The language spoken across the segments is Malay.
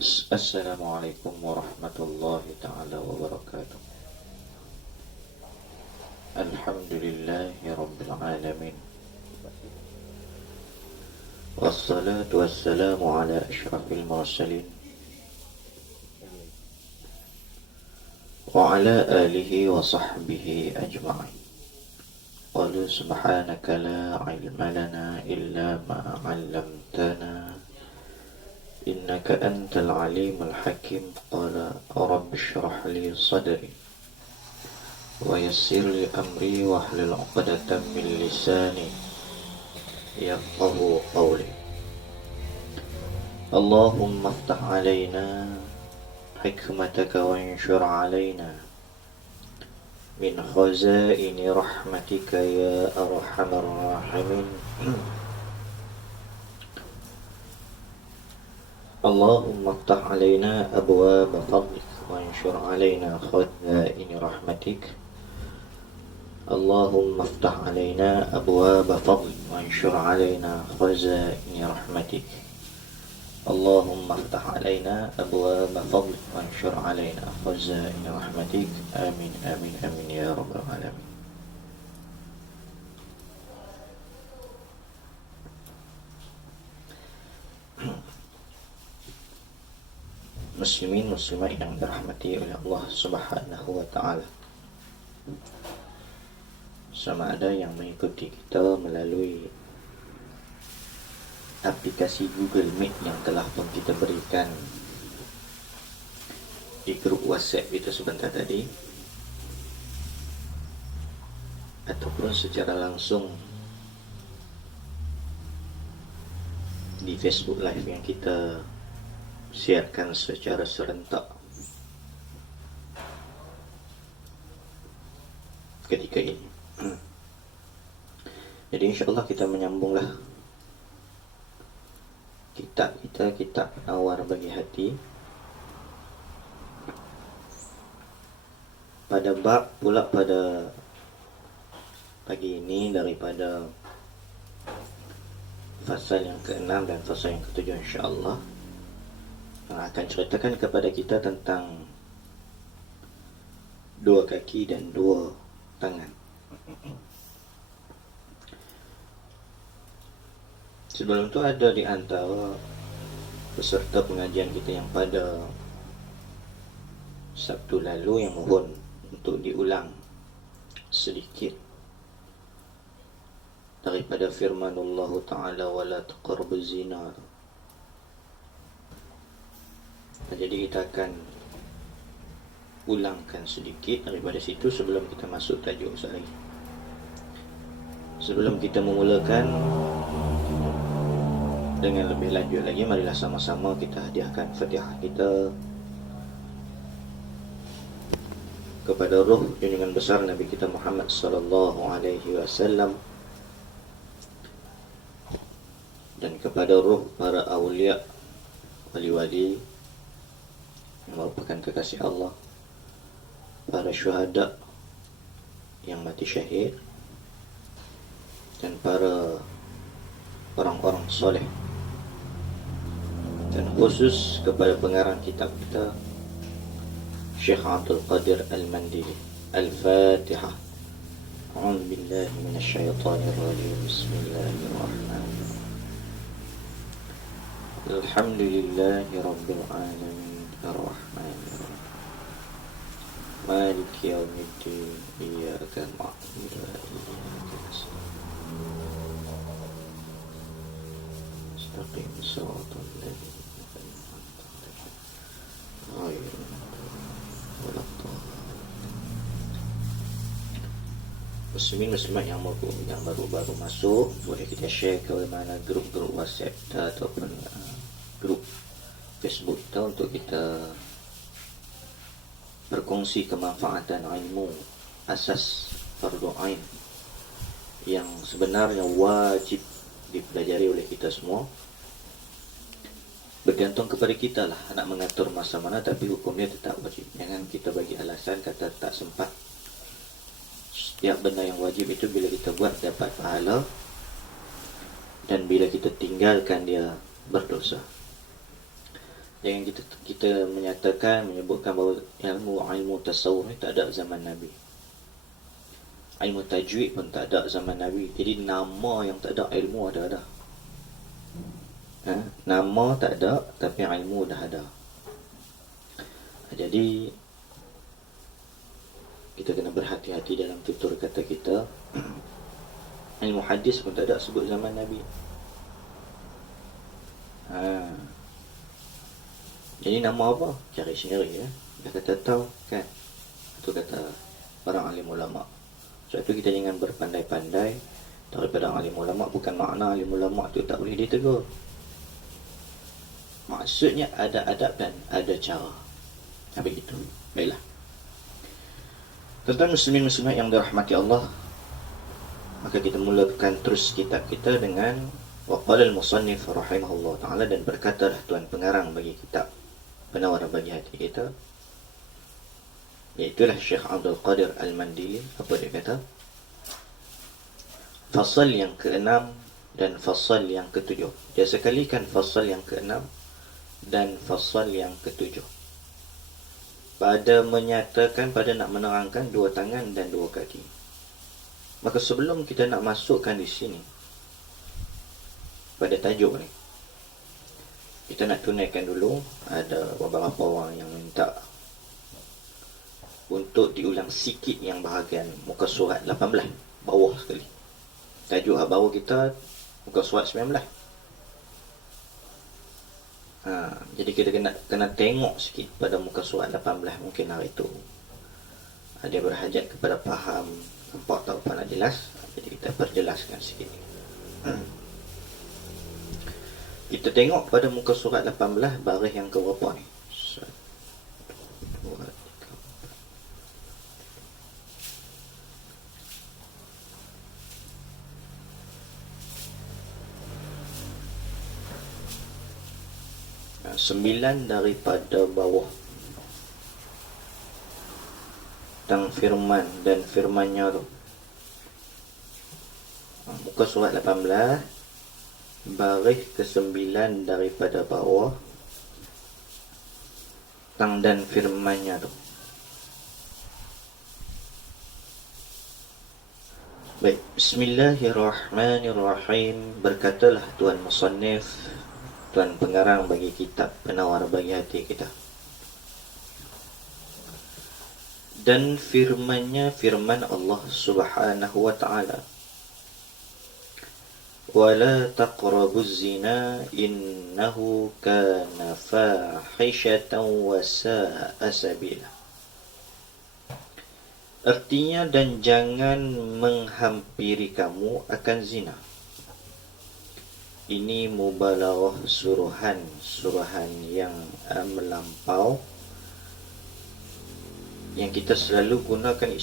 Assalamualaikum warahmatullahi ta'ala wabarakatuh. Alhamdulillahi rabbil alamin. Wassalatu wassalamu ala ashrafil mursalin wa ala alihi wa sahbihi ajma'in. Qala subhanaka la ilma lana illa ma 'allamtana innaka antal alimul hakim. Qala rabbi shrah li sadri wa yassir li amri wahlul 'uqdatam min lisani yafqahu qawli. Allahumma iftah 'alaina hikmataka wa anshur 'alaina min khazaini rahmatika ya arhamar rahimin. Allahumma iftah 'alaina abwaaba fadlik wa anshur 'alaina khazaini rahmatik. Allahumma iftah 'alaina abwaaba fadlik wa anshur 'alaina khazaini rahmatik. Allahumma iftah 'alaina abwaaba fadlik wa anshur 'alaina khazaini rahmatik. Amin amin amin ya rabbal alamin. Muslimin muslimat yang dirahmati oleh Allah Subhanahu wa taala. Sama ada yang mengikuti kita melalui aplikasi Google Meet yang telah pun kita berikan di grup WhatsApp itu sebentar tadi, ataupun secara langsung di Facebook Live yang kita siarkan secara serentak ketika ini. Jadi insyaAllah kita menyambunglah kitab kita, kitab Nawar Bagi Hati, pada bab pula pada pagi ini daripada fasal yang ke-6 dan fasal yang ke-7 insyaAllah, yang akan ceritakan kepada kita tentang dua kaki dan dua tangan. Sebelum itu ada di antara peserta pengajian kita yang pada Sabtu lalu yang mohon untuk diulang sedikit daripada firmanullah ta'ala wala taqrabuz zina. Jadi kita akan ulangkan sedikit daripada situ sebelum kita masuk tajuk sehari. Sebelum kita memulakan dengan lebih lanjut lagi, marilah sama-sama kita hadiahkan Fatihah kita kepada ruh junjungan besar Nabi kita Muhammad sallallahu alaihi wasallam, dan kepada ruh para awliya, wali-wali yang merupakan kekasih Allah, para syuhada yang mati syahid, dan para orang-orang soleh, dan khusus kepada pengarang kitab kita Syekh Abdul Qadir Al-Mandili. Al-Fatihah. A'udzu billahi minasyaitonir rajim. Bismillahirrahmanirrahim. Alhamdulillahi rabbil alamin. Ar-Rahmanir-Rahim. Maliki yaumiddin. Iyyaka na'budu wa iyyaka nasta'in. Istaqim siratal ladzina an'amta 'alaihim ghairil maghdubi 'alaihim. Muslimin muslimat yang baru-baru masuk, boleh kita share ke mana grup-grup WhatsApp kita ataupun grup Facebook kita untuk kita berkongsi kemanfaatan ilmu asas fardu ain yang sebenarnya wajib dipelajari oleh kita semua. Bergantung kepada kita lah nak mengatur masa mana, tapi hukumnya tetap wajib. Jangan kita bagi alasan kata tak sempat. Setiap benda yang wajib itu bila kita buat dapat pahala, dan bila kita tinggalkan dia berdosa. Jangan kita menyebutkan bahawa ilmu tasawuf ni tak ada zaman Nabi. Ilmu tajwid pun tak ada zaman Nabi. Jadi nama yang tak ada, ilmu ada. Nama tak ada, tapi ilmu dah ada. Jadi kita kena berhati-hati dalam tutur kata kita. Ilmu hadis pun tak ada sebut zaman Nabi. Jadi nama apa? Cari sendiri ya. Dia kata tahu kan. Itu kata para alim ulama. Sebab tu kita jangan berpandai-pandai daripada alim ulama. Bukan makna alim ulama tu tak boleh ditegur. Maksudnya ada adab dan ada cara. Begitu. Baiklah. Tuan-tuan muslimin muslimat yang dirahmati Allah, maka kita mulakan terus kitab kita dengan waqala al-musannif rahimahullah ta'ala, dan berkatalah tuan pengarang bagi kitab Penawar Bagi Hati kita, iaitulah Syekh Abdul Qadir Al-Mandili. Apa dia kata? Fasal yang ke-6 dan fasal yang ke-7. Dia sekalikan fasal yang ke-6 dan fasal yang ke-7 pada menyatakan, pada nak menerangkan dua tangan dan dua kaki. Maka sebelum kita nak masukkan di sini pada tajuk ni, kita nak tunaikan dulu. Ada beberapa orang yang minta untuk diulang sikit yang bahagian muka surat 18 bawah sekali. Tajuk bawah kita muka surat 19. Jadi kita kena tengok sikit pada muka surat 18. Mungkin hari itu dia berhajat kepada faham, nampak tak apa nak jelas. Jadi kita perjelaskan sikit. Kita tengok pada muka surat 18 baris yang ke berapa ni? 1, 2, 3, 4. 9 daripada bawah. Tentang firman dan firmannya tu. Muka surat 18 baris ke-9 daripada bawah, tang dan firmannya tu. Baik, bismillahirrahmanirrahim. Berkatalah tuan musannif, tuan pengarang bagi kitab Penawar Bagi Hati kita. Dan firmannya, firman Allah Subhanahu wa ta'ala, وَلَا تَقْرَبُوا الزِّنَا إِنَّهُ كَانَ فَاحِشَةً وَسَاءَ سَبِيلًا. Artinya, dan jangan menghampiri kamu akan zina. Ini mubalaghah, suruhan yang melampau, yang kita selalu gunakan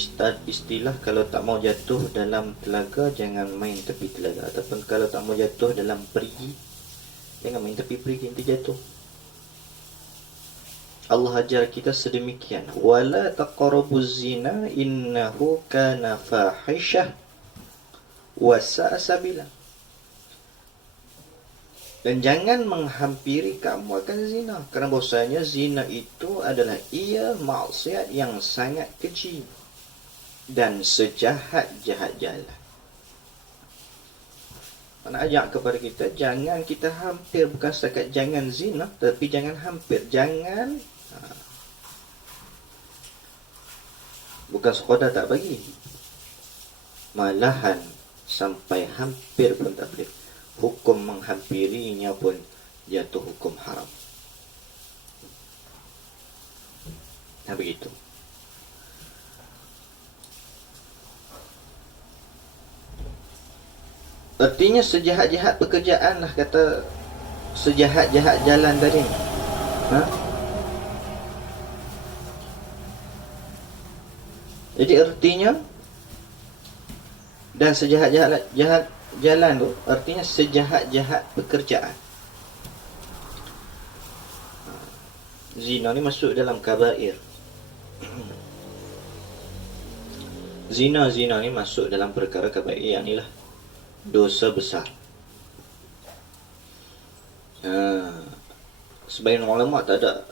istilah kalau tak mau jatuh dalam telaga, jangan main tepi telaga. Ataupun kalau tak mau jatuh dalam perigi, jangan main tepi perigi, nanti jatuh. Allah ajar kita sedemikian. Wala taqrabuz zina innahu kana fahishah wa sa'a sabila. Dan jangan menghampiri kamu akan zina, kerana bahasanya zina itu adalah ia maksiat yang sangat keji dan sejahat-jahat jalan. Nak ajak kepada kita, jangan kita hampir, bukan setakat jangan zina, tapi jangan hampir, jangan bukan sekadar tak bagi, malahan sampai hampir pun tak boleh. Hukum menghampirinya pun jatuh hukum haram. Nah begitu. Artinya sejahat-jahat pekerjaan lah, kata sejahat-jahat jalan tadi. Jadi artinya, dan sejahat-jahat jalan tu artinya sejahat-jahat pekerjaan. Zina ni masuk dalam kabair. Zina ni masuk dalam perkara kabair, yang inilah dosa besar. sebagian ulama tak ada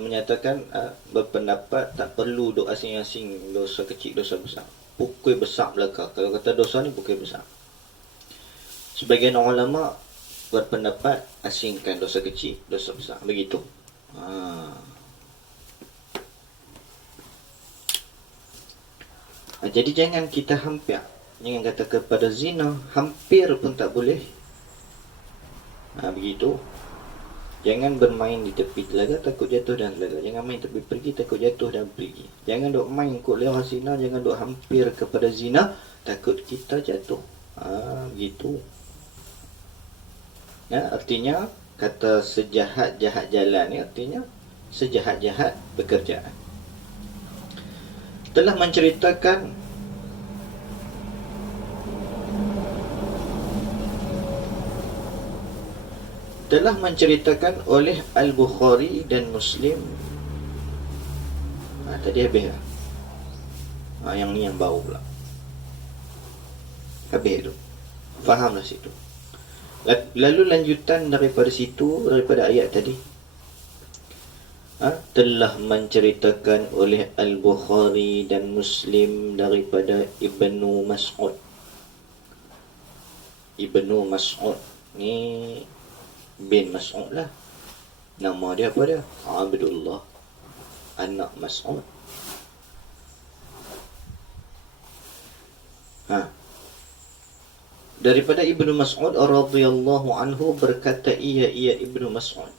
menyatakan berpendapat tak perlu duk asing-asing dosa kecil, dosa besar. Pukul besar belaka. Kalau kata dosa ni pukul besar. Sebagian ulama berpendapat asingkan dosa kecil, dosa besar. Begitu. Jadi jangan kita hampir. Jangan kata kepada zina, hampir pun tak boleh. Begitu. Jangan bermain di tepi telaga, takut jatuh dan telaga. Jangan main tepi pergi, takut jatuh dan pergi. Jangan duk main kot lewat zina, jangan duk hampir kepada zina, takut kita jatuh. Begitu. Artinya, kata sejahat-jahat jalan ni, artinya sejahat-jahat pekerjaan. Telah menceritakan oleh Al-Bukhari dan Muslim. Tadi habis lah. Yang ni yang bau pula. Habis tu. Fahamlah situ. Lalu lanjutan daripada situ, daripada ayat tadi. Telah menceritakan oleh Al-Bukhari dan Muslim daripada Ibnu Mas'ud. Ibnu Mas'ud ni bin Mas'ud lah. Nama dia apa dia? Abdullah anak Mas'ud. Daripada Ibnu Mas'ud radhiyallahu anhu berkata, ia Ibnu Mas'ud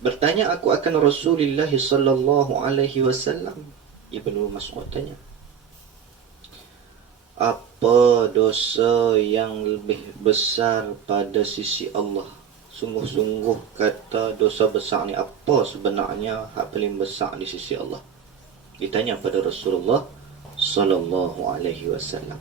bertanya aku akan Rasulullah sallallahu alaihi wasallam. Ibnu Mas'ud tanya, apa dosa yang lebih besar pada sisi Allah? Sungguh-sungguh kata dosa besar ni apa sebenarnya hak paling besar di sisi Allah? Ditanya pada Rasulullah sallallahu alaihi wasallam.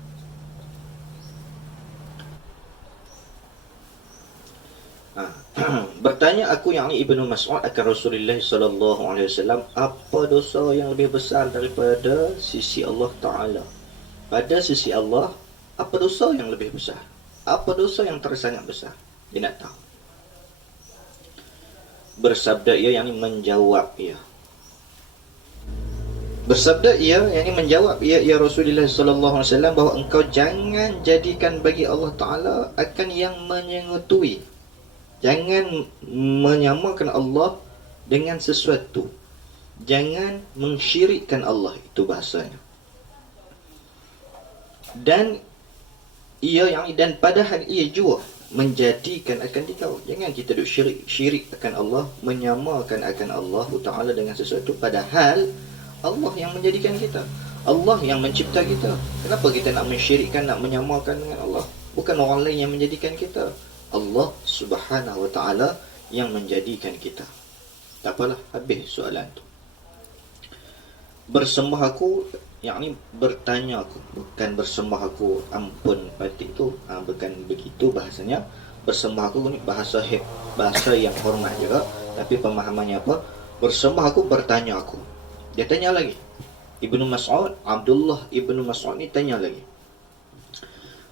Bertanya aku, yakni Ibnu Mas'ud, akan Rasulullah sallallahu alaihi wasallam, apa dosa yang lebih besar daripada sisi Allah Taala? Pada sisi Allah, apa dosa yang lebih besar? Apa dosa yang tersangat besar? Dia nak tahu. Bersabda ia, yakni menjawab ia. Bersabda ia, yakni menjawab ia, ya Rasulullah sallallahu alaihi wasallam, bahawa engkau jangan jadikan bagi Allah Taala akan yang menyengutui. Jangan menyamakan Allah dengan sesuatu. Jangan mensyirikkan Allah, itu bahasanya. Dan padahal ia juga menjadikan akan dikau. Jangan kita duk syirik akan Allah, menyamakan akan Allah Ta'ala dengan sesuatu, padahal Allah yang menjadikan kita, Allah yang mencipta kita. Kenapa kita nak mensyirikkan, nak menyamakan dengan Allah? Bukan orang lain yang menjadikan kita, Allah Subhanahu Wa Ta'ala yang menjadikan kita. Tak apalah, habis soalan tu. Bersembah aku, yakni bertanya aku, bukan bersembah aku ampun patik tu, bukan begitu bahasanya. Bersembah aku ni bahasa yang hormat juga, tapi pemahamannya apa? Bersembah aku, bertanya aku. Dia tanya lagi. Ibnu Mas'ud, Abdullah Ibnu Mas'ud ni tanya lagi,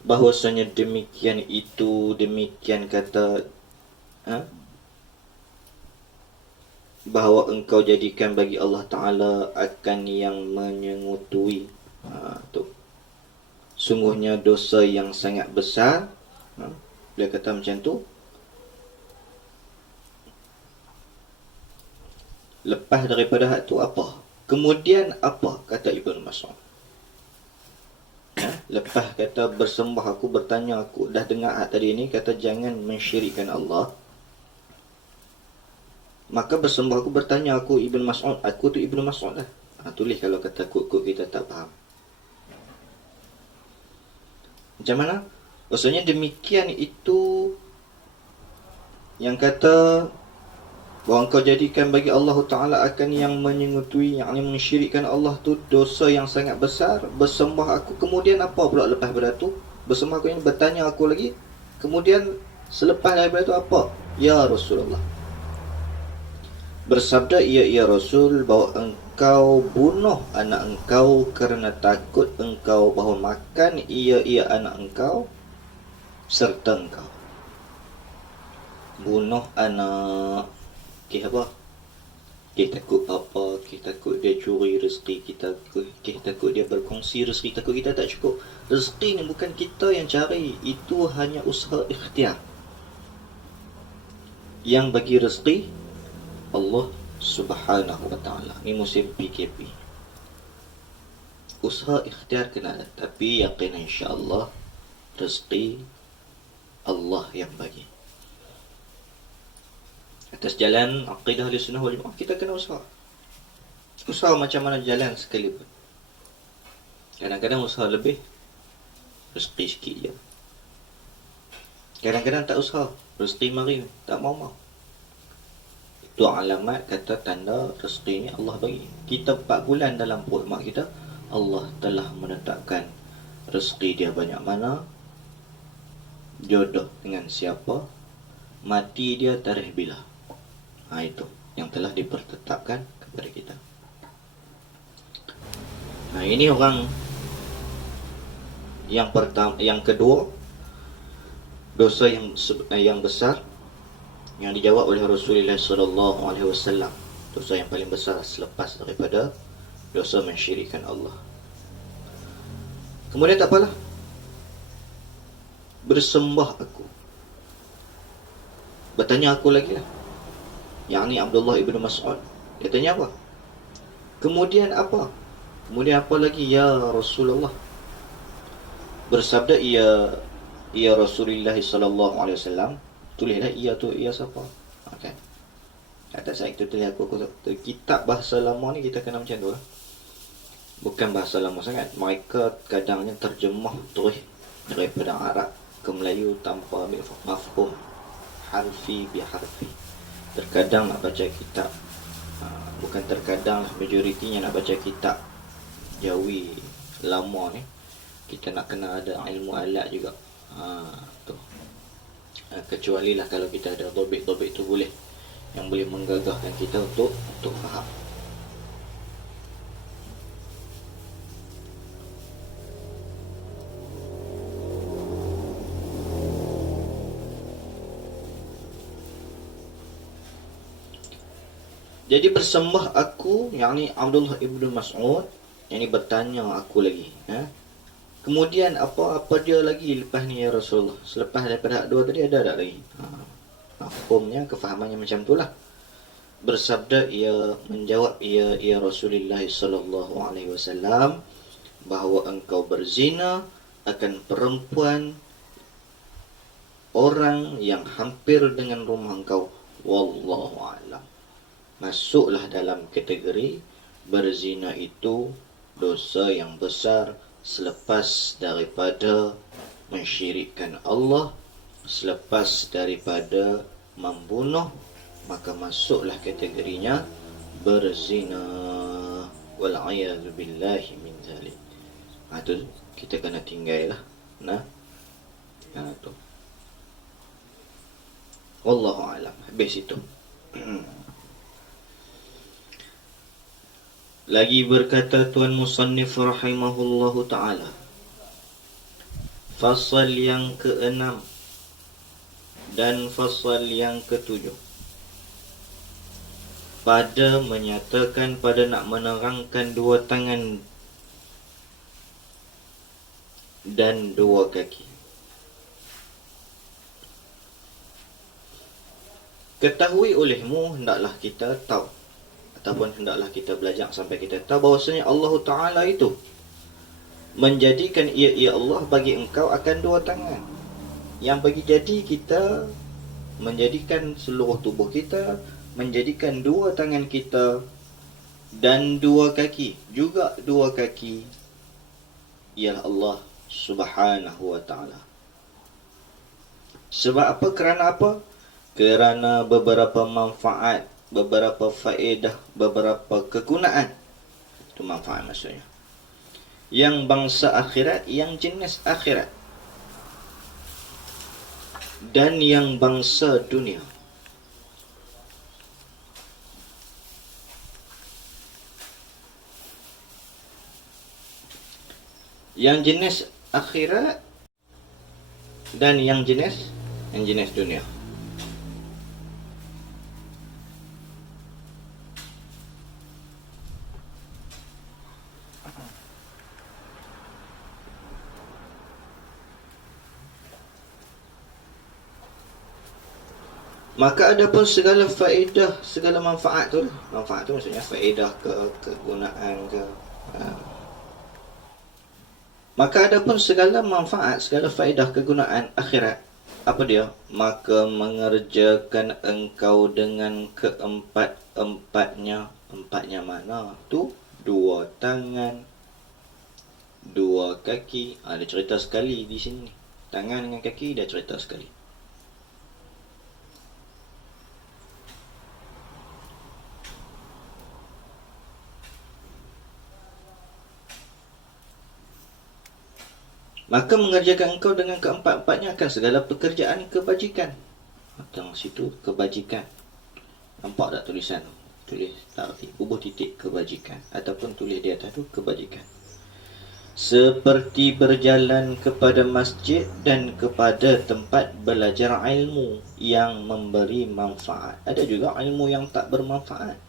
bahwasanya demikian itu, demikian kata, bahawa engkau jadikan bagi Allah Ta'ala akan yang menyengutui. Tu. Sungguhnya dosa yang sangat besar. Dia kata macam tu. Lepas daripada hak tu apa? Kemudian apa? Kata Ibnu Mas'ud. Lepas kata bersembah aku, bertanya aku, dah dengar hak tadi ni, kata jangan mensyirikkan Allah. Maka bersembah aku, bertanya aku, Ibnu Mas'ud. Aku tu Ibnu Mas'ud lah. Tulis kalau kata kod-kod kita tak faham. Macam mana? Maksudnya demikian itu yang kata bahawa engkau jadikan bagi Allah Ta'ala akan yang menyengutui, yang mensyirikkan Allah tu dosa yang sangat besar. Bersembah aku, kemudian apa pula lepas daripada tu? Bersembah aku ini bertanya aku lagi, kemudian selepas daripada tu apa? Ya Rasulullah. Bersabda ia Rasul, bahawa engkau bunuh anak engkau kerana takut engkau bahawa makan ia anak engkau serta engkau. bunuh anak. Okey apa? Kita takut apa? Kita takut dia curi rezeki kita. Kita takut dia berkongsi rezeki. Takut kita tak cukup. Rezeki ni bukan kita yang cari. Itu hanya usaha ikhtiar. Yang bagi rezeki Allah Subhanahu wa ta'ala. Ni musim PKP. Usaha ikhtiar kena ada. Tapi yakin insya-Allah rezeki Allah yang bagi. Atas jalan akidah Ahlussunnah wal Jamaah kita kena usaha. Usaha macam mana jalan sekalipun. Kadang-kadang usaha lebih, rezeki sikit je. Kadang-kadang tak usaha, rezeki mari, tak mau-mau. Itu alamat, kata tanda rezeki ni Allah bagi. Kita 4 bulan dalam perut mak kita, Allah telah menetapkan rezeki dia banyak mana, jodoh dengan siapa, mati dia tarikh bila. Itu yang telah dipertetapkan kepada kita. Ini orang yang pertama, yang kedua, dosa yang besar yang dijawab oleh Rasulullah sallallahu alaihi wasallam. Dosa yang paling besar selepas daripada dosa mensyirikkan Allah. Kemudian tak apalah, bersembah aku. Bertanya aku lagi lah. Yang ni Abdullah ibn Mas'ud. Dia tanya apa? Kemudian apa? Kemudian apa lagi ya Rasulullah? Bersabda ia Rasulullah sallallahu alaihi wasallam. Tulislah ia tu, ia siapa? Okey. Kata saya itu tulis aku kitab bahasa lama ni kita kena macam tu lah. Bukan bahasa lama sangat. Mereka kadangnya terjemah terus daripada Arab ke Melayu tanpa ambil mafhum harfi bi harfi. Terkadang nak baca kitab, bukan terkadang, majoritinya nak baca kitab Jawi lama ni, kita nak kena ada ilmu alat juga. Tu. Kecuali lah kalau kita ada dobit-dobit tu boleh, yang boleh menggagahkan kita untuk faham. Jadi bersembah aku, yakni Abdullah ibn Mas'ud, yang ni bertanya aku lagi. Kemudian apa dia lagi lepas ni ya Rasulullah? Selepas daripada hak dua tadi ada tak lagi? Hukumnya, kefahamannya macam itulah. Bersabda ia, menjawab ia Rasulullah sallallahu alaihi wasallam, bahawa engkau berzina akan perempuan orang yang hampir dengan rumah engkau. Wallahu a'lam. Masuklah dalam kategori berzina itu dosa yang besar selepas daripada mensyirikkan Allah, selepas daripada membunuh, maka masuklah kategorinya berzina. Wal'iyadzu billahi min dzalik. Itu kita kena tinggal lah. Tu. Wallahu a'lam. Habis itu. Lagi berkata Tuan Musannif rahimahullahu ta'ala, fasal yang ke-6 dan fasal yang ke-7 pada menyatakan, pada nak menerangkan dua tangan dan dua kaki. Ketahui olehmu, hendaklah kita tahu, ataupun hendaklah kita belajar sampai kita tahu bahawasanya Allah Ta'ala itu menjadikan ia Allah bagi engkau akan dua tangan. Yang bagi jadi kita menjadikan seluruh tubuh kita, menjadikan dua tangan kita dan dua kaki. Juga dua kaki ialah Allah Subhanahu wa Ta'ala. Sebab apa? Kerana apa? Kerana beberapa manfaat, beberapa faedah, beberapa kegunaan. Itu manfaat maksudnya. Yang bangsa akhirat, yang jenis akhirat, dan yang bangsa dunia. Yang jenis akhirat dan yang jenis dunia. Maka ada pun segala faedah, segala manfaat tu. Manfaat tu maksudnya faedah ke, kegunaan ke. Maka ada pun segala manfaat, segala faedah kegunaan akhirat. Apa dia? Maka mengerjakan engkau dengan keempat-empatnya. Empatnya mana? Tu dua tangan, dua kaki. Ada cerita sekali di sini. Tangan dengan kaki dah cerita sekali. Maka mengerjakan engkau dengan keempat-empatnya akan segala pekerjaan kebajikan. Tengok situ, kebajikan. Nampak tak tulisan? Tulis tak arti, bubuh titik kebajikan. Ataupun tulis di atas tu kebajikan. Seperti berjalan kepada masjid dan kepada tempat belajar ilmu yang memberi manfaat. Ada juga ilmu yang tak bermanfaat.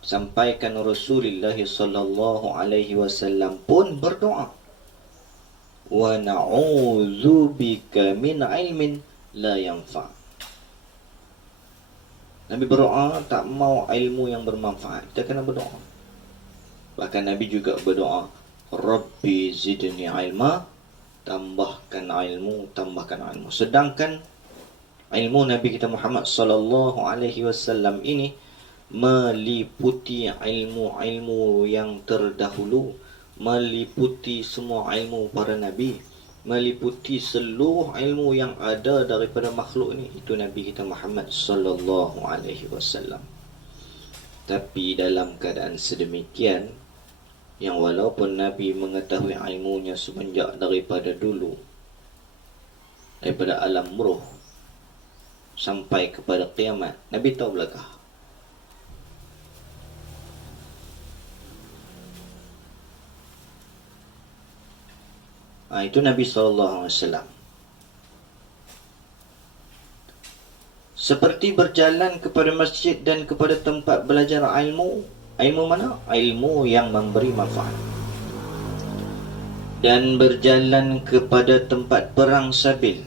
Sampaikan Rasulullah sallallahu alaihi wasallam pun berdoa, wa na'udzu bika min ilmin la yanfa. Nabi berdoa tak mau ilmu yang bermanfaat. Kita kena berdoa. Bahkan Nabi juga berdoa, Rabbi zidni ilma, tambahkan ilmu, tambahkan ilmu. Sedangkan ilmu Nabi kita Muhammad sallallahu alaihi wasallam ini meliputi ilmu-ilmu yang terdahulu, meliputi semua ilmu para nabi, meliputi seluruh ilmu yang ada daripada makhluk ni. Itu Nabi kita Muhammad sallallahu alaihi wasallam. Tapi dalam keadaan sedemikian, yang walaupun Nabi mengetahui ilmunya semenjak daripada dulu, daripada alam roh sampai kepada kiamat, Nabi tahu belakang. Itu Nabi SAW. Seperti berjalan kepada masjid dan kepada tempat belajar ilmu. Ilmu mana? Ilmu yang memberi manfaat. Dan berjalan kepada tempat perang sabil.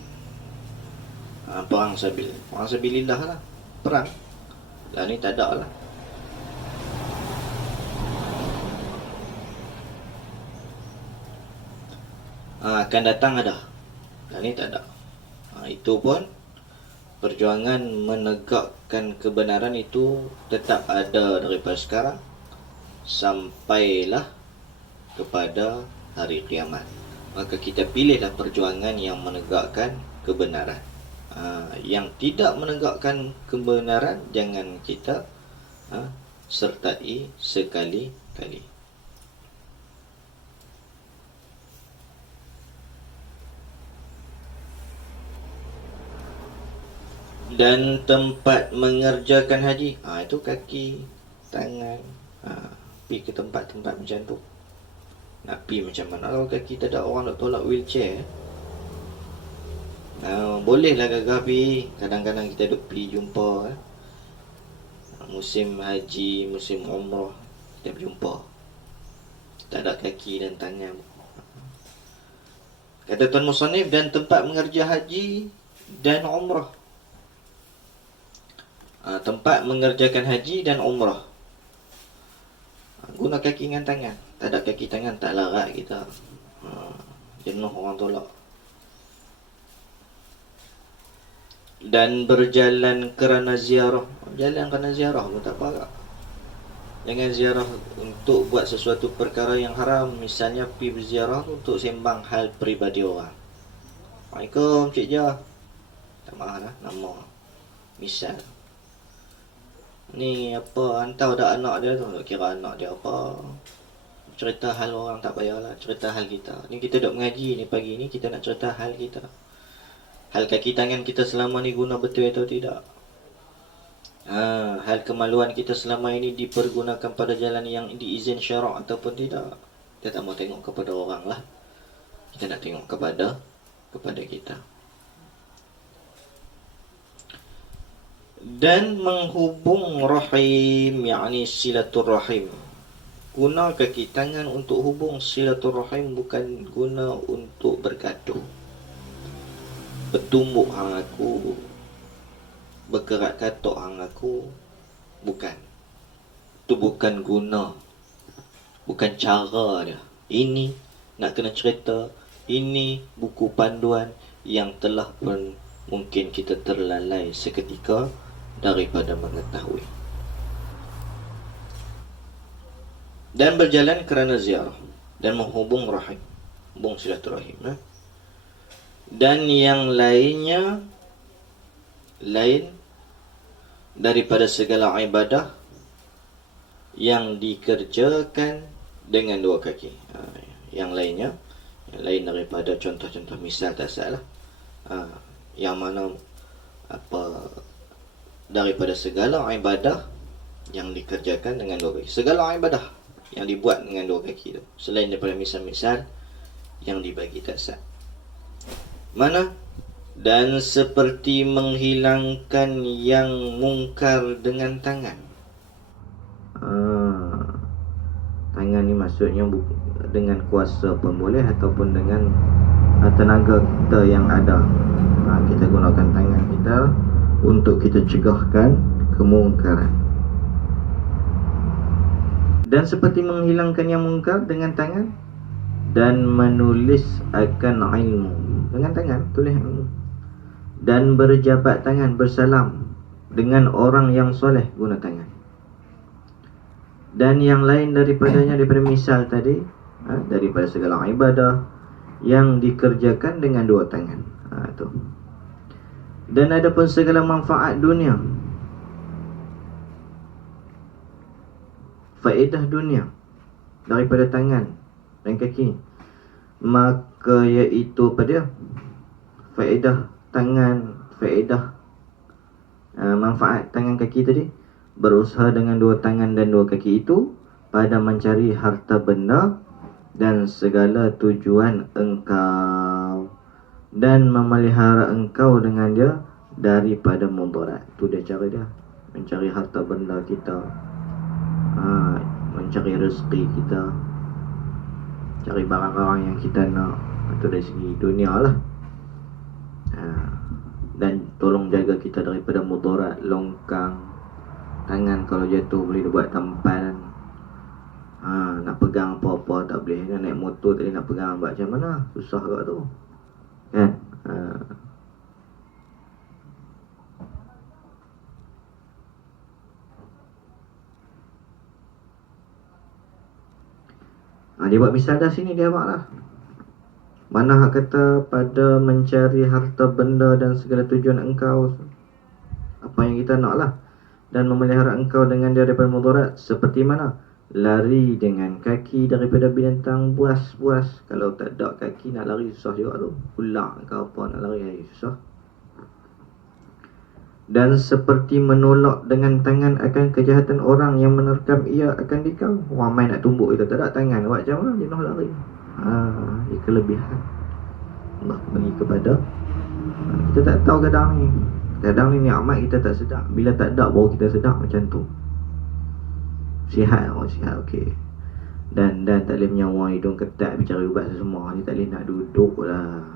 Perang sabil. Perang sabilillah lah. Perang. Lah ni tak ada lah. Akan datang ada. Dan ini tak ada. Itu pun perjuangan menegakkan kebenaran itu tetap ada daripada sekarang sampailah kepada hari kiamat. Maka kita pilihlah perjuangan yang menegakkan kebenaran. Yang tidak menegakkan kebenaran jangan kita sertai sekali-kali. Dan tempat mengerjakan haji, itu kaki, tangan, pergi ke tempat-tempat macam tu. Nak pergi macam mana kalau kaki tak ada orang nak tolak wheelchair? Bolehlah gagah pergi. Kadang-kadang kita duk pergi jumpa musim haji, musim umrah, kita berjumpa tak ada kaki dan tangan. Kata Tuan Musannif, dan tempat mengerja haji dan umrah. Tempat mengerjakan haji dan umrah, guna kaki dengan tangan. Tak ada kaki tangan tak larat kita, jenuh orang tolak. Dan berjalan kerana ziarah. Jalan kerana ziarah pun tak apa. Jangan ziarah untuk buat sesuatu perkara yang haram. Misalnya pergi berziarah untuk sembang hal peribadi orang. Assalamualaikum Cik Jah, tak maaf lah nama. Misal ni apa, hantar dah anak dia tu, kira anak dia apa, cerita hal orang tak payahlah, cerita hal kita. Ni kita duk mengaji ni pagi ni, kita nak cerita hal kita. Hal kaki tangan kita selama ni guna betul atau tidak. Hal kemaluan kita selama ini dipergunakan pada jalan yang diizin syarak ataupun tidak. Kita tak mau tengok kepada orang lah, kita nak tengok kepada kita. Dan menghubung rahim, yakni silaturrahim. Guna kaki tangan untuk hubung silaturrahim, bukan guna untuk bergaduh, bertumbuk aku bergerak katok hang aku, bukan. Tu bukan guna, bukan cara dia. Ini nak kena cerita, ini buku panduan yang telah pun mungkin kita terlalai seketika daripada mengetahui. Dan berjalan kerana ziarah dan menghubung rahim, hubung silaturahim. Dan yang lainnya, lain daripada segala ibadah yang dikerjakan dengan dua kaki. Yang lainnya, yang lain daripada contoh-contoh misal tak salah. Yang mana daripada segala ibadah yang dikerjakan dengan dua kaki. Segala ibadah yang dibuat dengan dua kaki itu, selain daripada misal-misal yang dibagi tak sah. Mana? Dan seperti menghilangkan yang mungkar dengan tangan. Tangan ni maksudnya dengan kuasa pun boleh, ataupun dengan tenaga kita yang ada. Kita gunakan tangan kita untuk kita cegahkan kemungkaran. Dan seperti menghilangkan yang mungkar dengan tangan, dan menulis akan ilmu dengan tangan, tulis ilmu. Dan berjabat tangan, bersalam dengan orang yang soleh guna tangan. Dan yang lain daripadanya, daripada misal tadi, daripada segala ibadah yang dikerjakan dengan dua tangan. Tu. Dan ada pun segala manfaat dunia, faedah dunia daripada tangan dan kaki, maka iaitu apa dia? Faedah tangan, faedah manfaat tangan kaki tadi, berusaha dengan dua tangan dan dua kaki itu pada mencari harta benda dan segala tujuan engkau, dan memelihara engkau dengan dia daripada mudarat. Tu dia cara dia, mencari harta benda kita, mencari rezeki kita, cari barang-barang yang kita nak. Itu dari segi dunia lah. Dan tolong jaga kita daripada mudarat, longkang. Tangan kalau jatuh boleh buat tampalan. Nak pegang apa-apa tak boleh. Naik motor tadi nak pegang macam mana? Susah kat tu, kan? Dia buat misal dah sini, dia buat lah. Mana hak kata pada mencari harta benda dan segala tujuan engkau, apa yang kita nak lah, dan memelihara engkau dengan dia daripada mudarat. Seperti mana? Lari dengan kaki daripada binatang buas-buas. Kalau tak ada kaki nak lari susah juga tu. Ular ke apa nak lari susah. Dan seperti menolak dengan tangan akan kejahatan orang yang menerkam ia akan dikau. Orang main nak tumbuk kita, tak ada tangan, buat macam mana? Jenuh lari. Ini kelebihan Allah bagi kepada kita. Tak tahu kadang ni nikmat kita tak sedar. Bila tak ada baru kita sedar macam tu. Sihat, sihat, okey. Dan tak boleh menyawa hidung ketat bicara ubat semua. Ni tak boleh nak duduk lah.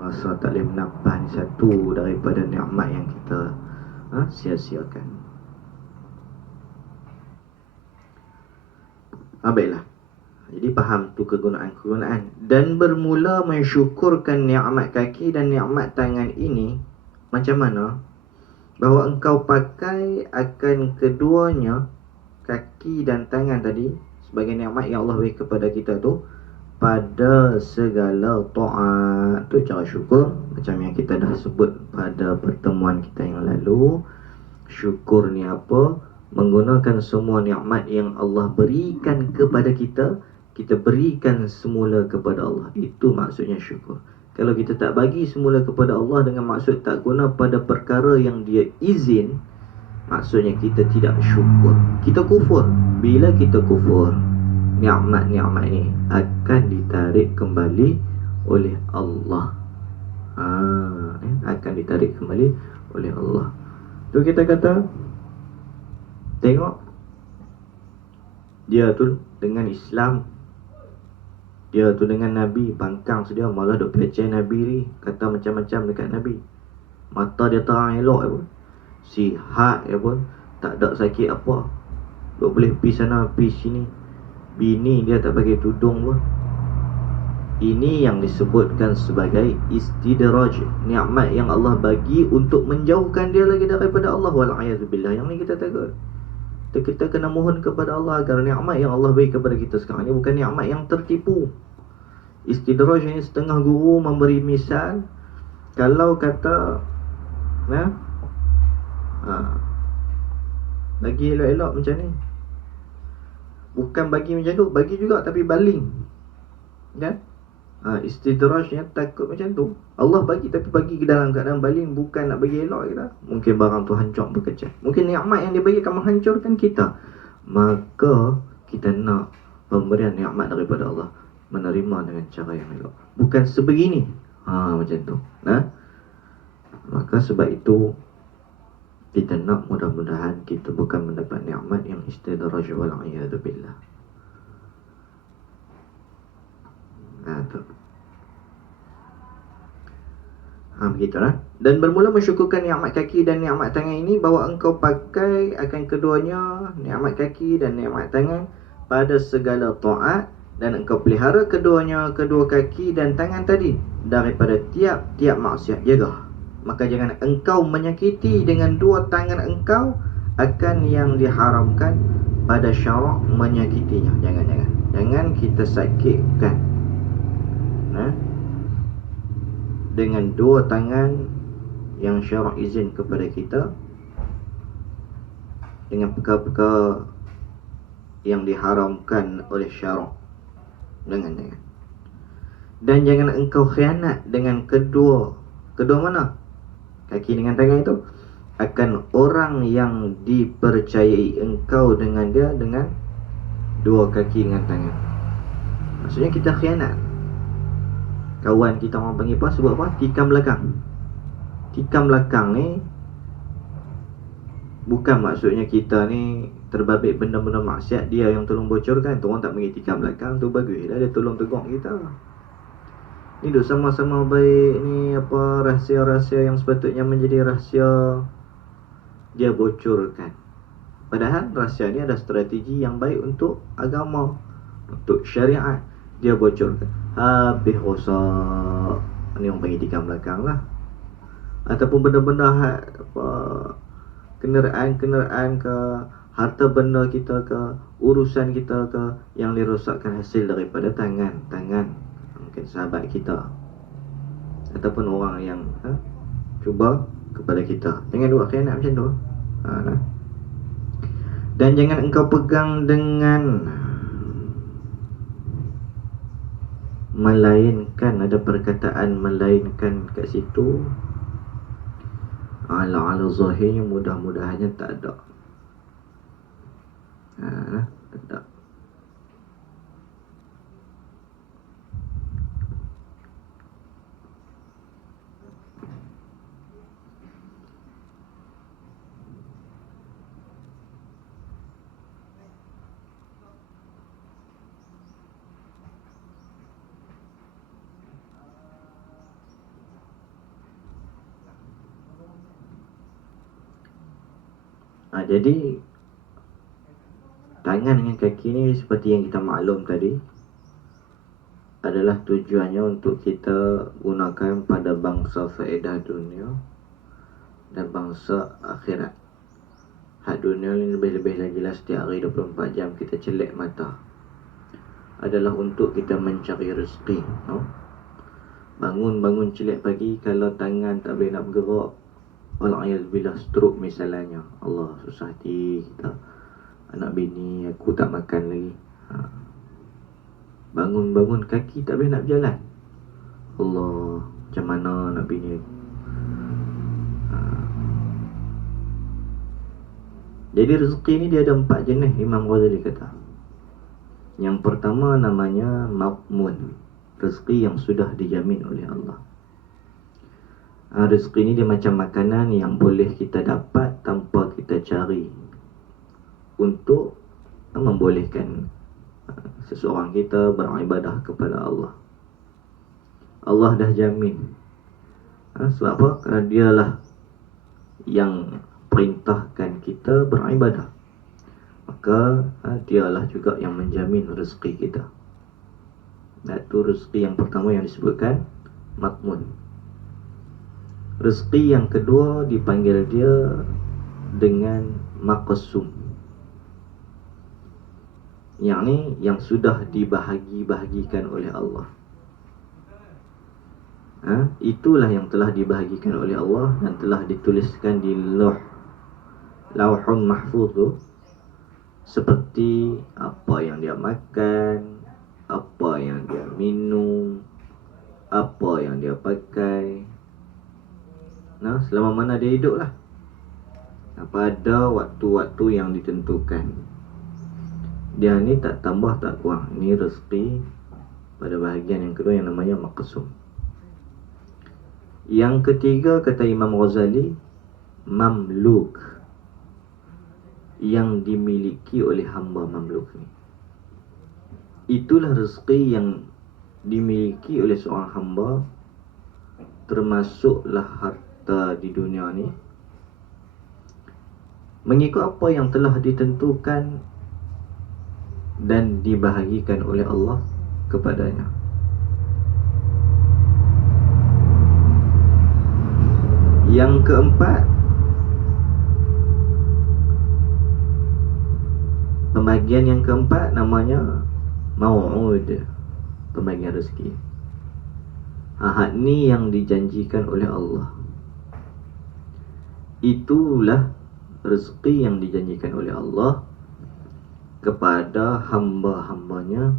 Rasa tak boleh menapah. Ni satu daripada nikmat yang kita sia-siakan. Baiklah. Jadi faham tu kegunaan. Dan bermula mensyukurkan nikmat kaki dan nikmat tangan ini. Macam mana? Bahawa engkau pakai akan keduanya, kaki dan tangan tadi, sebagai nikmat yang Allah beri kepada kita tu, pada segala ta'at. Tu cara syukur. Macam yang kita dah sebut pada pertemuan kita yang lalu. Syukur ni apa? Menggunakan semua nikmat yang Allah berikan kepada kita, kita berikan semula kepada Allah. Itu maksudnya syukur. Kalau kita tak bagi semula kepada Allah dengan maksud tak guna pada perkara yang dia izin, maksudnya kita tidak syukur. Kita kufur. Bila kita kufur, nikmat-nikmat ni akan ditarik kembali oleh Allah. Akan ditarik kembali oleh Allah. Tu kita kata, tengok dia tu dengan Islam, dia tu dengan Nabi, pangkang sedia, malah duk peleceh Nabi ni, kata macam-macam dekat Nabi. Mata dia terang elok pun. sihat ya pun, tak ada sakit apa, duk boleh pergi sana pergi sini. Bini dia tak pakai tudung pun. Ini yang disebutkan sebagai istidraj, nikmat yang Allah bagi untuk menjauhkan dia lagi daripada Allah. Wal'ayazubillah. Yang ni kita takut. Kita kena mohon kepada Allah agar nikmat yang Allah beri kepada kita sekarang ni bukan nikmat yang tertipu. Istidraj ni setengah guru memberi misal, kalau kata bagi elok-elok macam ni, bukan bagi macam tu, bagi juga tapi baling, kan? Istidrajnya takut macam tu. Allah bagi tapi bagi ke dalam keadaan baling, bukan nak bagi elok kita. Mungkin barang tu hancur berkecah, mungkin nikmat yang dia bagi akan menghancurkan kita. Maka kita nak pemberian nikmat daripada Allah, menerima dengan cara yang elok, bukan sebegini. Macam tu. Maka sebab itu kita nak mudah-mudahan kita bukan mendapat nikmat yang istidraj wal'iyadzubillah. Begitulah. Dan bermula mensyukurkan nikmat kaki dan nikmat tangan ini, bahawa engkau pakai akan keduanya, nikmat kaki dan nikmat tangan, pada segala taat, dan engkau pelihara keduanya, kedua kaki dan tangan tadi, daripada tiap-tiap maksiat. Jaga. Maka jangan engkau menyakiti dengan dua tangan engkau akan yang diharamkan pada syarak menyakitinya. Jangan kita sakitkan dengan dua tangan yang syarak izin kepada kita dengan perkara-perkara yang diharamkan oleh syarak. Jangan. Dan jangan engkau khianat dengan kedua mana? Kaki dengan tangan itu, akan orang yang dipercayai engkau dengan dia, dengan dua kaki dengan tangan. Maksudnya kita khianat. Kawan kita orang panggil apa? Sebut apa? Tikam belakang. Tikam belakang ni bukan maksudnya kita ni terbabit benda-benda maksiat, dia yang tolong bocorkan. Tu orang tak panggil tikam belakang, tu bagus dah, dia tolong tegur kita. Ni duk sama-sama baik ni, apa rahsia-rahsia yang sepatutnya menjadi rahsia, dia bocorkan. Padahal rahsia ni ada strategi yang baik untuk agama, untuk syariat, dia bocorkan. Habis rosak. Ni orang panggil tikam belakang lah. Ataupun benda-benda apa, kenderaan ke, harta benda kita ke, urusan kita ke, yang dirosakkan hasil daripada tangan. Mungkin sahabat kita ataupun orang yang cuba kepada kita. Jangan buat khianat macam tu. Dan jangan engkau pegang dengan melainkan, ada perkataan melainkan kat situ. Ala zahirnya mudah-mudahannya tak ada. Tak ada. Jadi tangan dengan kaki ni seperti yang kita maklum tadi, adalah tujuannya untuk kita gunakan pada bangsa faedah dunia dan bangsa akhirat. Hak dunia ni lebih-lebih lagi lah, setiap hari 24 jam kita celak mata, adalah untuk kita mencari rezeki. Bangun celak pagi, kalau tangan tak boleh nak bergerak, wal'ayazubillah, stroke misalnya. Allah, susah hati kita. Anak bini, aku tak makan lagi. Bangun kaki tak boleh nak berjalan. Allah, macam mana anak bini aku? Jadi rezeki ni dia ada 4 jenis, Imam Ghazali kata. Yang pertama namanya maqmun, rezeki yang sudah dijamin oleh Allah. Rezeki ni dia macam makanan yang boleh kita dapat tanpa kita cari, untuk membolehkan seseorang kita beribadah kepada Allah. dah jamin. Sebab apa? Kerana dialah yang perintahkan kita beribadah, maka dialah juga yang menjamin rezeki kita. Itu rezeki yang pertama yang disebutkan matmun. Rezeki yang kedua dipanggil dia dengan maqsum, yakni yang sudah dibahagi-bahagikan oleh Allah. Itulah yang telah dibahagikan oleh Allah dan telah dituliskan di Lauhun Mahfuz tu, seperti apa yang dia makan, apa yang dia minum, apa yang dia pakai, selama mana dia hidup lah. Pada waktu-waktu yang ditentukan. Dia ni tak tambah tak kurang. Ini rezeki pada bahagian yang kedua yang namanya maqsum. Yang ketiga, kata Imam Ghazali, mamluk, yang dimiliki oleh hamba mamluk ni. Itulah rezeki yang dimiliki oleh seorang hamba, termasuklah harta di dunia ni, mengikut apa yang telah ditentukan dan dibahagikan oleh Allah kepadanya. Yang keempat, pembagian yang keempat namanya mau'ud, pembagian rezeki. Hak ni yang dijanjikan oleh Allah. Itulah rezeki yang dijanjikan oleh Allah kepada hamba-hambanya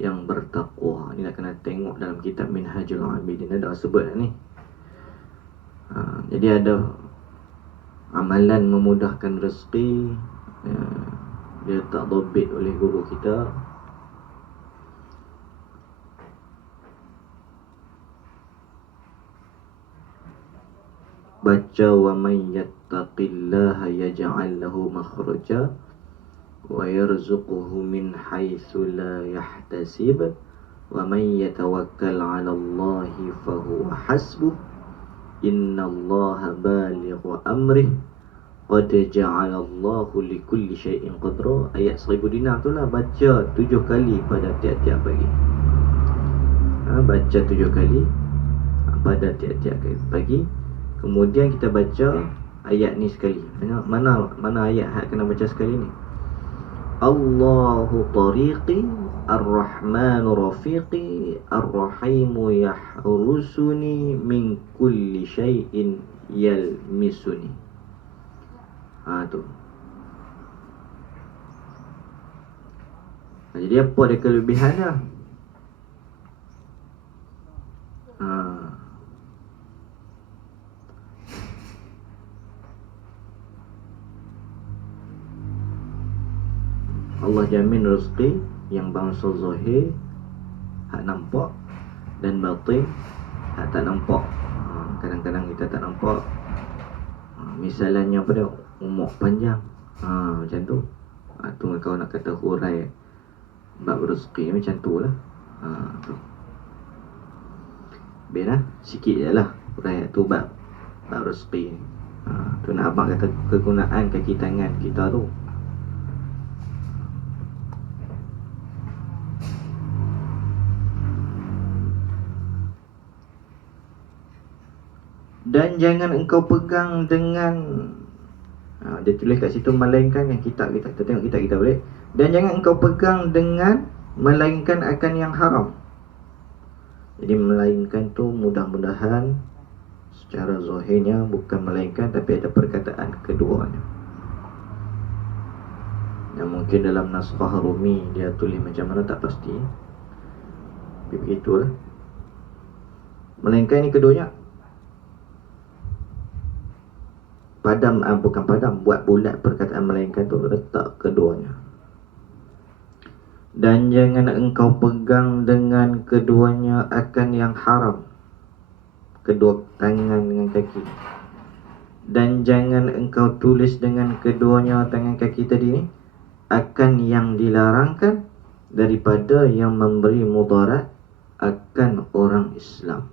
yang bertakwa. Ni nak kena tengok dalam kitab Minhajul Abidin, ada sebut ni. Jadi ada amalan memudahkan rezeki, dia tak dobit oleh guru kita. Baca wa may yattaqillaha yaj'al lahu makhraja wa yarzuquhu min haitsu la yahtasib wa may yatawakkal 'ala Allahi fa huwa hasbuh innallaha balighu amrih qad ja'ala Allahu likulli syai'in qadra. Ayat 1000 dinar tu lah, baca 7 kali pada tiap-tiap pagi. Baca 7 kali pada tiap-tiap pagi. Kemudian kita baca ayat ni sekali. Mana ayat hak kena baca sekali ni? Allahu tariqi ar-rahmanu rafiqi ar-rahimu yahrusuni min kulli syai'in yalmisuni. Tu. Jadi apa dia kelebihan dia? Allah jamin rezeki yang bangsa zahir, hak nampak, dan batin, hak tak nampak. Kadang-kadang kita tak nampak. Misalnya apa dia? Umur panjang. Macam tu. Tu kau nak kata hurai bab rezeki macam tu lah. Tu. Biar sikit je lah hurai tu bab rezeki. Tu nak abang kata kegunaan kaki tangan kita tu. Dan jangan engkau pegang dengan dia tulis kat situ melainkan yang kitab kita. Kita tengok kitab kita boleh. Dan jangan engkau pegang dengan melainkan akan yang haram. Jadi melainkan tu mudah-mudahan secara zahirnya bukan melainkan, tapi ada perkataan keduanya. Yang mungkin dalam naskah Rumi dia tulis macam mana tak pasti. Tapi begitulah. Melainkan ni keduanya. Bukan padam, buat bulat perkataan melainkan tu, letak keduanya. Dan jangan engkau pegang dengan keduanya akan yang haram, kedua tangan dengan kaki. Dan jangan engkau tulis dengan keduanya tangan kaki tadi ni akan yang dilarangkan daripada yang memberi mudarat akan orang Islam.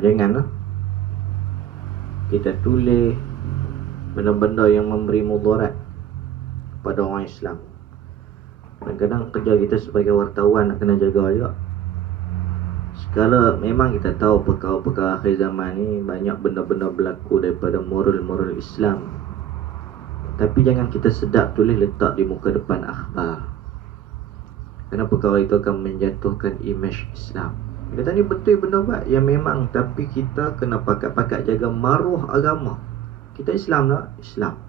Janganlah kita tulis benda-benda yang memberi mudarat pada orang Islam. Kadang-kadang kerja kita sebagai wartawan nak kena jaga juga. Sekala memang kita tahu perkara-perkara akhir zaman ni banyak benda-benda berlaku daripada moral-moral Islam. Tapi jangan kita sedap tulis letak di muka depan akhbar, kerana perkara itu akan menjatuhkan imej Islam. Kita ni betul benda buat yang memang, tapi kita kena pakat-pakat jaga maruah agama. Kita Islam tak? Islam.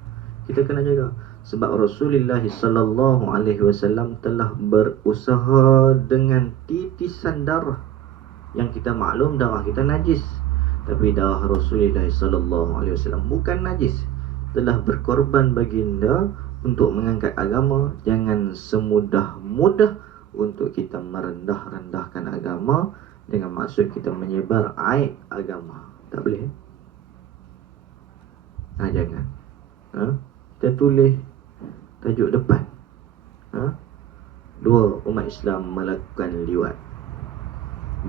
Kita kena jaga. Sebab Rasulullah sallallahu alaihi wasallam telah berusaha dengan titisan darah. Yang kita maklum darah kita najis, tapi darah Rasulullah sallallahu alaihi wasallam bukan najis. Telah berkorban baginda untuk mengangkat agama. Jangan semudah-mudah untuk kita merendah-rendahkan agama dengan maksud kita menyebar aib agama. Tak boleh. Jangan. Kita tulis tajuk depan. Dua umat Islam melakukan liwat.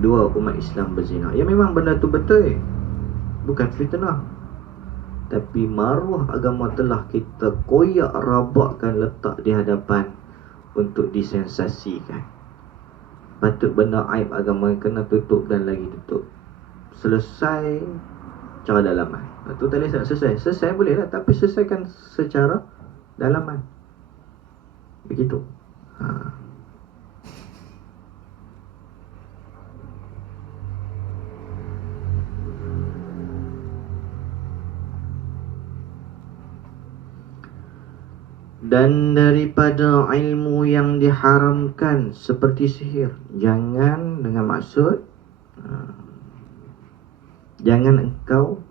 Dua umat Islam berzina. Ya memang benda tu betul, bukan fitnah. Tapi maruah agama telah kita koyak rabakkan, letak di hadapan untuk disensasikan. Patut benda aib agama kena tutup dan lagi tutup. Selesai cara dalaman. Tu tak boleh tak selesai. Selesai boleh lah, tapi selesaikan secara dalaman. Begitu. Dan daripada ilmu yang diharamkan seperti sihir, jangan dengan maksud jangan engkau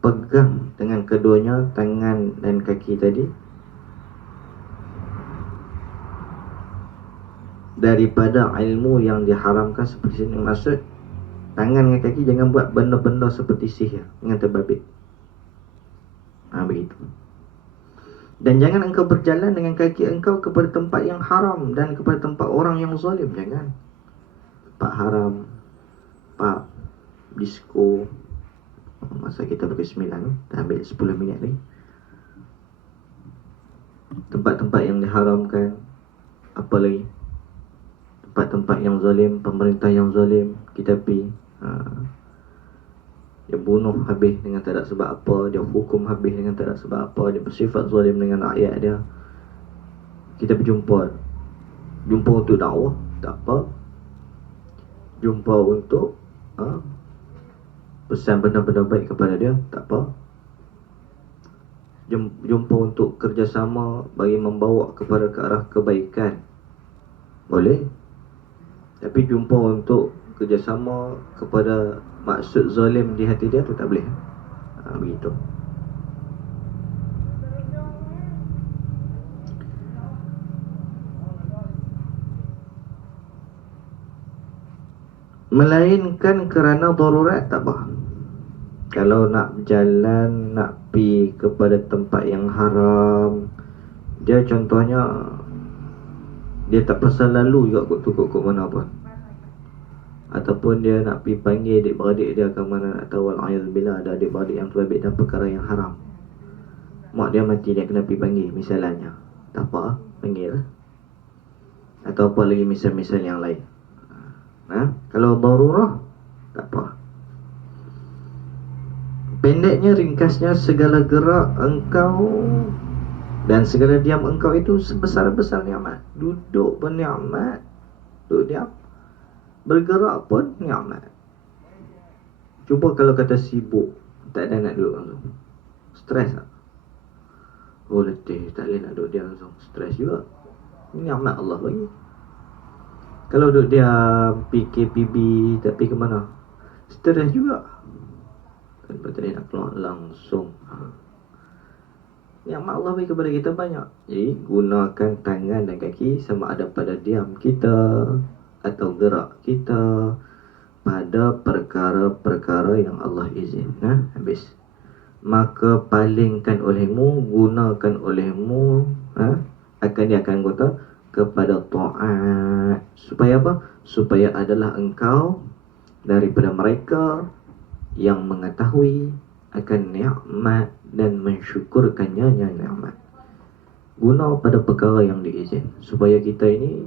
pegang dengan keduanya tangan dan kaki tadi. Daripada ilmu yang diharamkan seperti sihir, maksud tangan dengan kaki jangan buat benda-benda seperti sihir dengan terbabit. Begitu. Dan jangan engkau berjalan dengan kaki engkau kepada tempat yang haram dan kepada tempat orang yang zalim. Jangan. Tempat haram, pub, disco. Masa kita pukul 9, dah ambil 10 minit lagi. Tempat-tempat yang diharamkan. Apa lagi? Tempat-tempat yang zalim, pemerintah yang zalim, kita pergi. Dia bunuh habis dengan tak ada sebab apa, dia hukum habis dengan tak ada sebab apa, dia bersifat zalim dengan rakyat dia. Kita berjumpa, jumpa untuk dakwah, tak apa. Jumpa untuk pesan benda-benda baik kepada dia, tak apa. Jumpa untuk kerjasama bagi membawa kepada ke arah kebaikan, boleh. Tapi jumpa untuk kerjasama kepada maksud zalim di hati dia, tu tak boleh. Begitu. Melainkan kerana darurat, tak apa. Kalau nak berjalan, nak pergi kepada tempat yang haram, dia contohnya dia tak pasal lalu juga kot mana pun, ataupun dia nak pergi panggil adik-beradik dia ke mana, nak tahu wal-'iyadzubillah ada adik-beradik yang terbabit dalam perkara yang haram, mak dia mati, dia kena pergi panggil misalnya, tak apa, panggil lah. Atau apa lagi misal-misal yang lain. Kalau darurah, tak apa. Pendeknya, ringkasnya, segala gerak engkau dan segala diam engkau itu sebesar-besar nikmat. Duduk pun nikmat, duduk diam. Bergerak pun nikmat. Cuba kalau kata sibuk, tak ada nak duduk langsung, stres tak? Oh letih, tak boleh nak duduk diam langsung, stres juga. Ini nikmat Allah bagi. Kalau duduk diam, PKPB, tak pergi ke mana, stres juga. Kan tak nak keluar langsung. Nikmat Allah bagi kepada kita banyak. Jadi gunakan tangan dan kaki sama ada pada diam kita atau gerak kita pada perkara-perkara yang Allah izin. Habis. Maka palingkan olehmu, gunakan olehmu, akan dia akan kata kepada taat. Supaya apa? Supaya adalah engkau daripada mereka yang mengetahui akan nikmat dan mensyukurkannya nikmat. Guna pada perkara yang diizin, supaya kita ini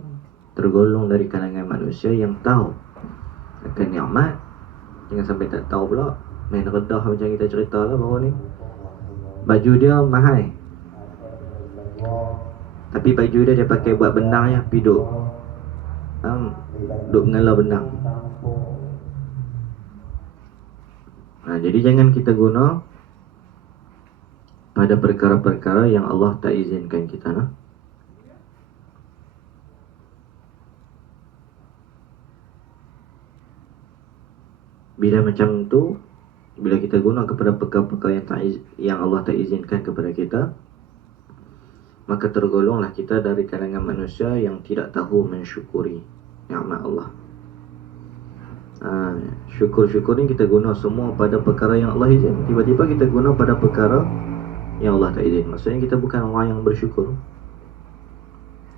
tergolong dari kalangan manusia yang tahu akan nikmat. Jangan sampai tak tahu pula, main redah macam kita cerita lah baru ni. Baju dia mahal, tapi baju dia pakai buat benang ya, pergi duk mengalau benang. Jadi jangan kita guna pada perkara-perkara yang Allah tak izinkan kita nah. Bila macam tu, bila kita guna kepada perkara-perkara yang Allah tak izinkan kepada kita, maka tergolonglah kita dari kalangan manusia yang tidak tahu mensyukuri nikmat Allah. Syukur-syukur ni kita guna semua pada perkara yang Allah izin. Tiba-tiba kita guna pada perkara yang Allah tak izin. Maksudnya kita bukan orang yang bersyukur,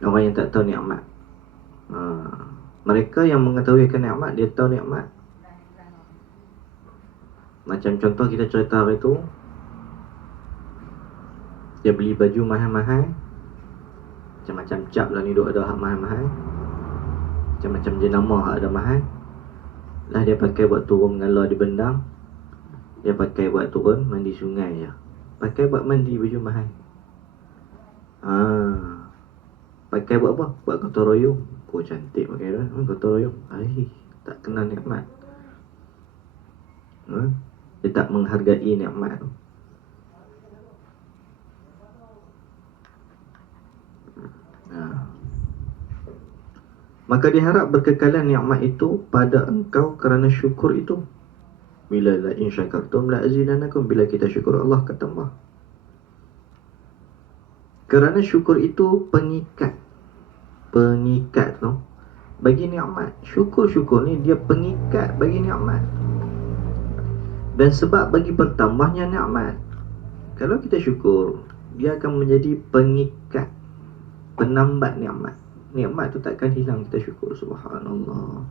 orang yang tak tahu nikmat. Mereka yang mengetahui akan nikmat, dia tahu nikmat. Macam contoh kita cerita hari tu, dia beli baju mahal-mahal, macam-macam cap lah ni, duk ada hak mahal-mahal, macam-macam jenama hak ada mahal lah. Dia pakai buat turun mengalau di bendang, dia pakai buat turun mandi sungai je, pakai buat mandi baju mahal. Pakai buat apa? Buat kotor royong. Cantik pakai dah, kotor royong. Tak kenal nikmat. Dia tak menghargai nikmat tu. Maka diharap berkekalan nikmat itu pada engkau kerana syukur itu. Bila la in syakartum la azidannakum, bila kita syukur Allah akan tambah. Kerana syukur itu pengikat tu bagi nikmat. Syukur ni dia pengikat bagi nikmat, dan sebab bagi bertambahnya nikmat. Kalau kita syukur, dia akan menjadi pengikat, penambat nikmat. Nikmat tu takkan hilang kita syukur. Subhanallah.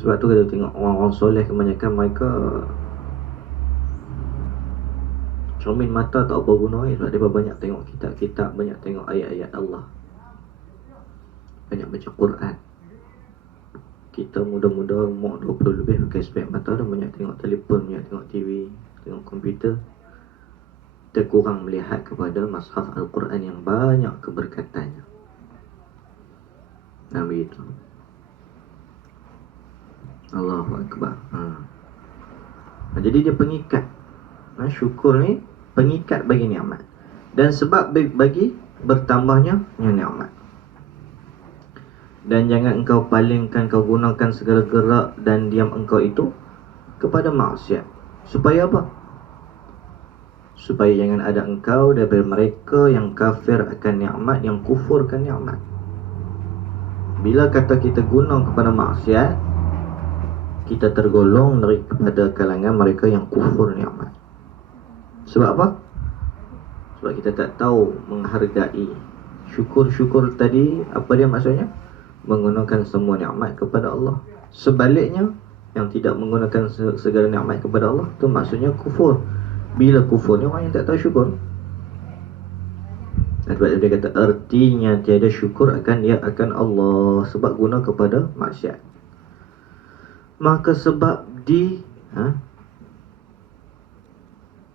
Sebab tu kita tengok orang-orang soleh, kebanyakan mereka cermin mata tak apa guna. Sebab dia banyak tengok kitab-kitab, banyak tengok ayat-ayat Allah, banyak baca Quran. Kita muda-muda umur 20 lebih pakai spek mata dah, banyak tengok telefon, banyak tengok TV, tengok komputer. Kita kurang melihat kepada mushaf Al-Quran yang banyak keberkatannya. Begitu. Allahu Akbar. Jadi dia pengikat. Syukur ni pengikat bagi nikmat, dan sebab bagi bertambahnya nikmat. Dan jangan engkau palingkan, kau gunakan segala gerak dan diam engkau itu kepada maksiat. Supaya apa? Supaya jangan ada engkau daripada mereka yang kafir akan nikmat, yang kufurkan nikmat. Bila kata kita guna kepada maksiat, kita tergolong daripada kalangan mereka yang kufur nikmat. Sebab apa? Sebab kita tak tahu menghargai. Syukur tadi, apa dia maksudnya? Menggunakan semua nikmat kepada Allah. Sebaliknya, yang tidak menggunakan segala nikmat kepada Allah, tu maksudnya kufur. Bila kufur ni orang yang tak tahu syukur. Sebab dia kata artinya tiada syukur akan Allah, sebab guna kepada maksiat. Maka sebab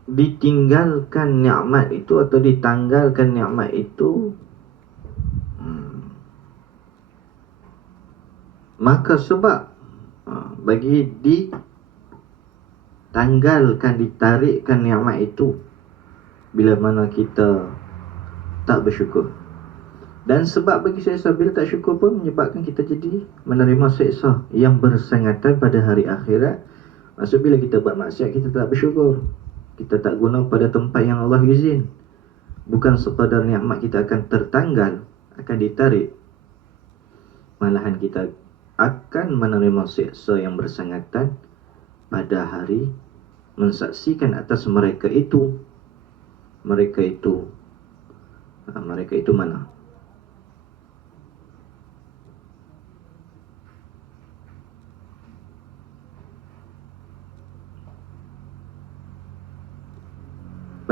ditinggalkan nikmat itu atau ditanggalkan nikmat itu, maka sebab bagi ditanggalkan, ditarikkan nikmat itu bila mana kita tak bersyukur. Dan sebab bagi seksa, bila tak syukur pun menyebabkan kita jadi menerima seksa yang bersangatan pada hari akhirat. Maksud bila kita buat maksiat, kita tak bersyukur, kita tak guna pada tempat yang Allah izin, bukan sekadar nikmat kita akan tertanggal, akan ditarik, malahan kita akan menerima seksa yang bersangatan pada hari mensaksikan atas mereka itu. Mereka itu mana?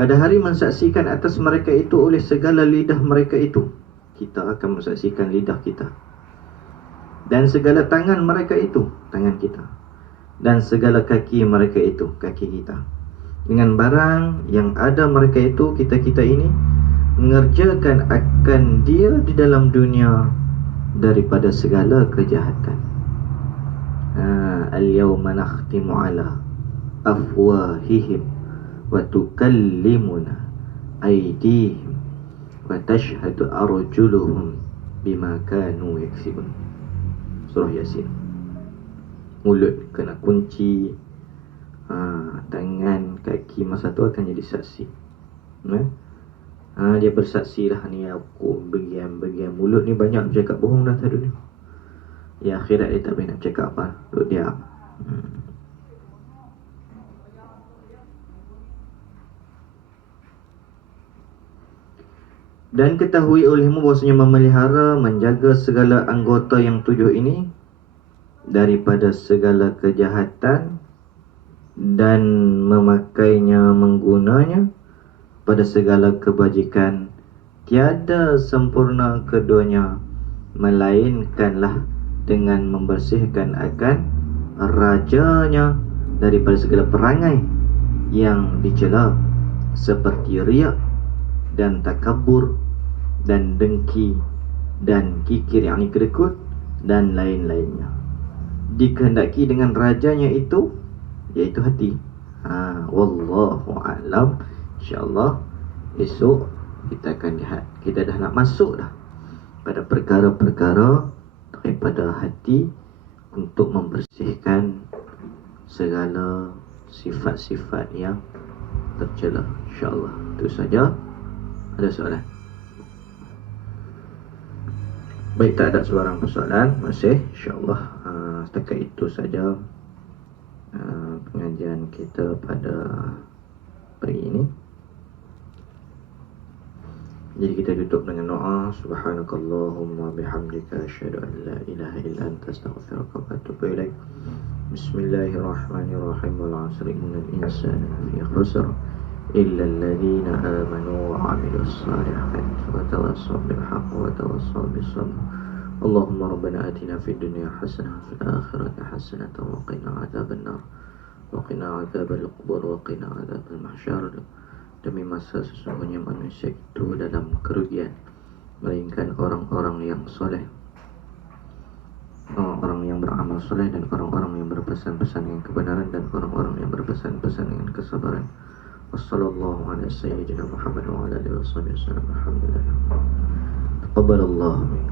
Pada hari mensaksikan atas mereka itu oleh segala lidah mereka itu. Kita akan mensaksikan lidah kita. Dan segala tangan mereka itu, tangan kita. Dan segala kaki mereka itu, kaki kita. Dengan barang yang ada mereka itu, kita-kita ini mengerjakan akan dia di dalam dunia daripada segala kejahatan. Al-yawma nakhtimu ala afwahihim wa tukallimuna aydihim wa tashhadu arjuluhum bima kanu yaksibun. Surah Yasin. Mulut kena kunci, tangan, kaki masa tu akan jadi saksi. Dia bersaksi lah, ni aku bagian mulut ni banyak bercakap bohong dah tadi dunia. Ya akhirat dia tak boleh nak cakap apa, duduk diam. Dan ketahui olehmu bahwasanya memelihara, menjaga segala anggota yang 7 ini daripada segala kejahatan dan memakainya, menggunanya pada segala kebajikan, tiada sempurna keduanya melainkanlah dengan membersihkan akan rajanya daripada segala perangai yang dicela, seperti riak dan takabur dan dengki dan kikir, yakni kedekut dan lain-lainnya. Dikehendaki dengan rajanya itu, iaitu hati. Wallahu a'lam. InsyaAllah esok kita akan lihat. Kita dah nak masuk dah pada perkara-perkara daripada hati untuk membersihkan segala sifat-sifat yang tercela. InsyaAllah itu saja. Ada soalan? Baik, tak ada sebarang persoalan masih, insyaAllah. Setakat itu saja pengajian kita pada pagi ini. Jadi kita tutup dengan doa. Subhanakallahumma bihamdika asyhadu an la ilaha illa anta astaghfiruka wa atubu ilaik. Bismillahirrahmanirrahim. Wal 'asri innal insana lafi khusr illa alladhina amanu wa 'amilus salihati wa tawassaw bil haqqi wa tawassaw bis sabr. Allahumma rabbana atina fid dunya hasanah wa fil akhirati hasanah wa qina adzaban nar wa qina adzabal qubur wa qina adzabal mahsyar. Demi masa sesungguhnya manusia itu dalam kerugian, melainkan orang-orang yang soleh, orang-orang yang beramal soleh, dan orang-orang yang berpesan-pesan dengan kebenaran, dan orang-orang yang berpesan-pesan dengan kesabaran. Wassallallahu ala sayyidina Muhammad wa ala alihi wasallam. Alhamdulillah. Taqabbalallahu minkum.